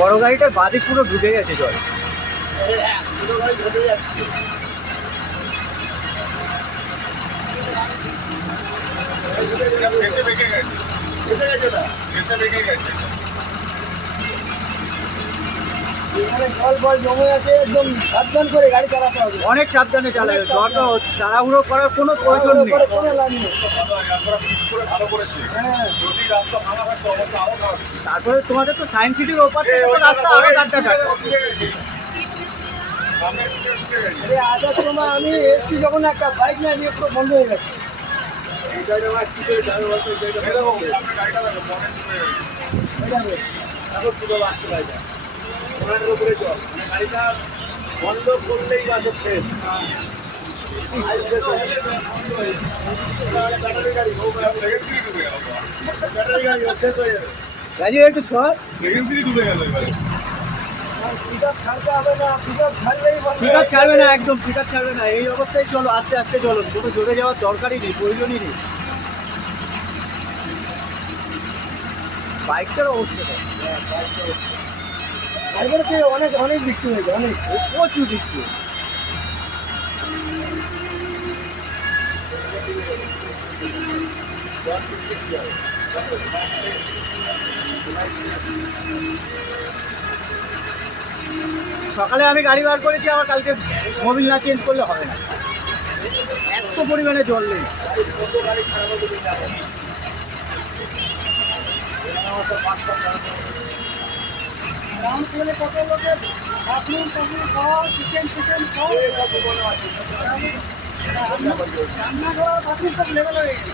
বড় গাড়িটার বাদিক পুরো ঢুকে গেছে জল। অনেক সাবধানে চালাবে, তাড়াহুড়ো করার কোনো প্রয়োজন নেই। তারপরে তোমাদের তো সায়েন্স সিটির ওপার থেকে তো রাস্তা আরো কাটটা আমি এসছি যখন একটা বাইক না নিয়ে পুরো বন্ধ হয়ে গেছে। গাড়িটা বন্ধ করলেই বাসের শেষ। গাড়ি একটু সর, ছাড়বে না, একদম পিকআপ ছাড়বে না। এই অবস্থায় চলো, আস্তে আস্তে চলো, কোনো জোরে যাওয়ার দরকারই নেই, প্রয়োজনই নেই। বাইকটার অবস্থা অনেক অনেক বৃষ্টি হয়েছে, অনেক প্রচুর বৃষ্টি। সকালে আমি গাড়ি বার করেছি, আমার কালকে মোবিল না চেঞ্জ করলে হবে না, এত পরিমাণে জল নেই। কত লোকের বাথরুম কিচেন সব রান্নাঘর বাথরুম সব লেভেল হয়ে গেছে।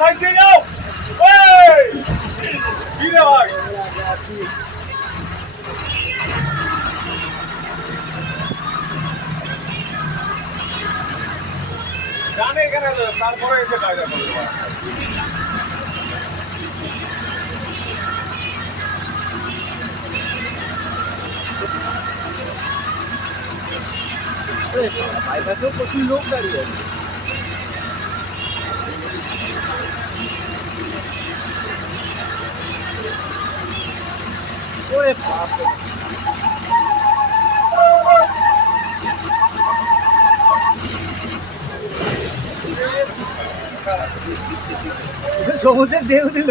সাইড দিয়ে যাও, কি রে ভাই, জানে এখানে, তারপরে এসে কায়দা করতে পারে। বাইপাসেও প্রচুর লোক দাঁড়িয়ে আছে। ওরে বাপ, সমুদ্রের ঢেউ দিল।